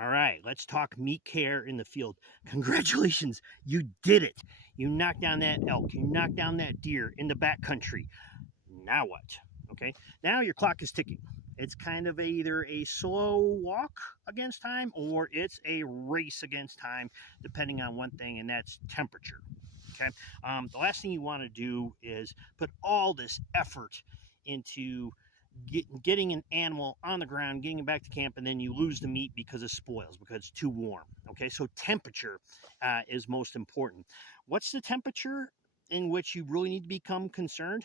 All right, let's talk meat care in the field. Congratulations, you did it. You knocked down that elk, you knocked down that deer in the backcountry. Now what? Okay, now your clock is ticking. It's kind of either a slow walk against time or it's a race against time, depending on one thing, and that's temperature. Okay, the last thing you want to do is put all this effort into getting an animal on the ground, getting it back to camp, and then you lose the meat because it spoils, because it's too warm. Okay, so temperature is most important. What's the temperature in which you really need to become concerned?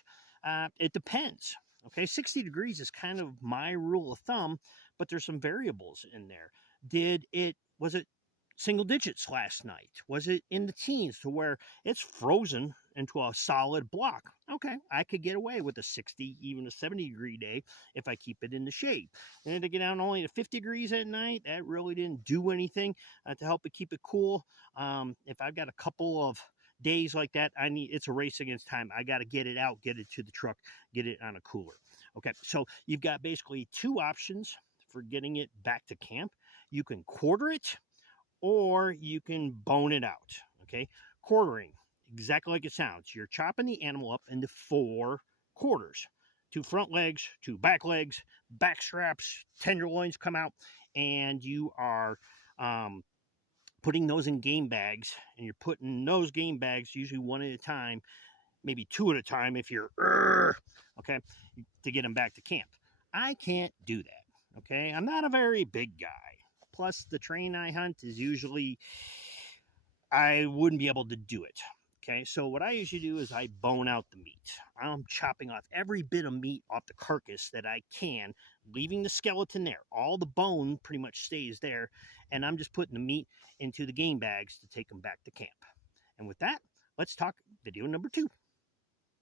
It depends. Okay, 60 degrees is kind of my rule of thumb, but there's some variables in there. Was it single digits last night? Was it in the teens to where it's frozen into a solid block? Okay, I could get away with a 60, even a 70-degree day if I keep it in the shade. And to get down only to 50 degrees at night, that really didn't do anything to help it keep it cool. If I've got a couple of days like that, it's a race against time. I got to get it out, get it to the truck, get it on a cooler. Okay, so you've got basically two options for getting it back to camp. You can quarter it, or you can bone it out. Okay, quartering, exactly like it sounds. You're chopping the animal up into 4 quarters. 2 front legs, 2 back legs, back straps, tenderloins come out, and you are putting those in game bags, and you're putting those game bags usually one at a time, maybe 2 at a time if you're okay, to get them back to camp. I can't do that. Okay, I'm not a very big guy. Plus, the terrain I hunt is usually, I wouldn't be able to do it. Okay, so what I usually do is I bone out the meat. I'm chopping off every bit of meat off the carcass that I can, leaving the skeleton there. All the bone pretty much stays there, and I'm just putting the meat into the game bags to take them back to camp. And with that, let's talk video number 2.